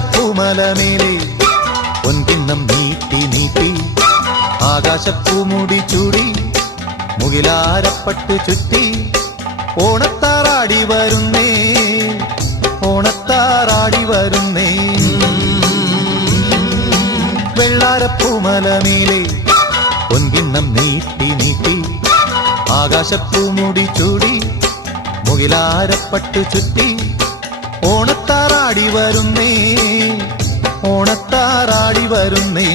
വെള്ളാരപ്പൂമലമേലെ പൊൻകിണ്ണം നീട്ടി നീട്ടി ആകാശപ്പൂമുടി ചൂടി മുകിലാരപ്പട്ട് ചുറ്റി ഓണത്താറാടി വരുന്നേ ഓണത്താറാടി വരുന്നേ വെള്ളാരപ്പൂമലമേലെ പൊൻകിണ്ണം നീട്ടി നീട്ടി ആകാശപ്പൂമുടി ചൂടി മുകിലാരപ്പട്ട് ചുറ്റി ഓണത്താറാടി വരുന്നേ ഓണത്താറാടി വരുന്നേ